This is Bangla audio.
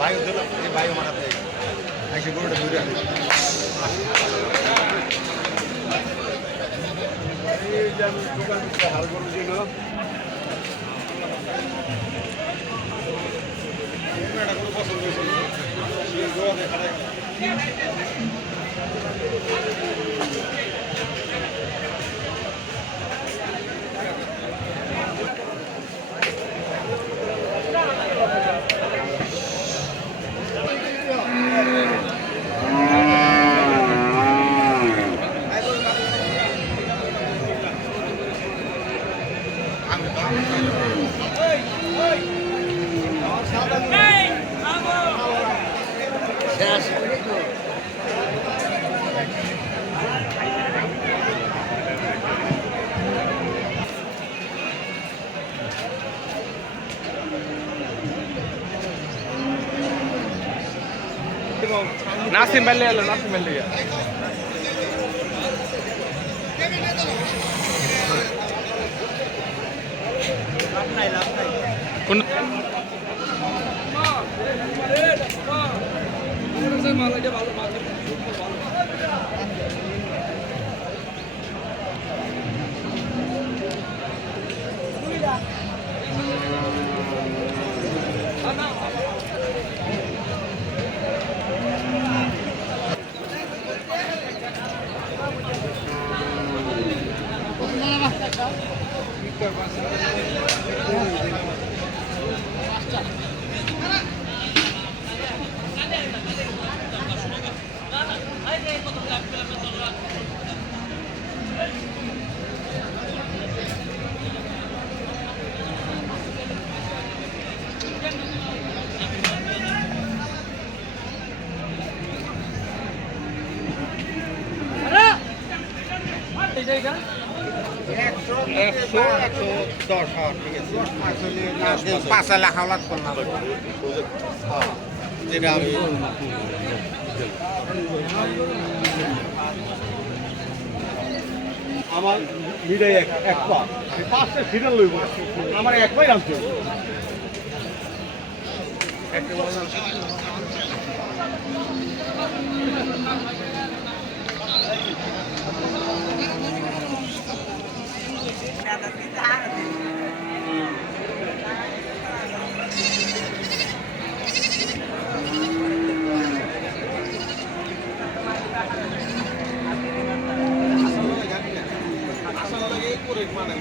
বায়ু দিল এই বায়ু মারাতে এসে গরুটা ধরে আনে এই যে আমি দোকান থেকে হাল গরু দিল এটা কোনো পছন্দ হয়েছে সে গোয়া দেখা नासिम बल्ले आलो नासिम बल्ले পাঁচা লেখা লাগতো না যেটা আমি আমার মিডাই এক পা পাঁচটা সিরিয়াল লইব আমার এক পাই আনতে একটা করে মানে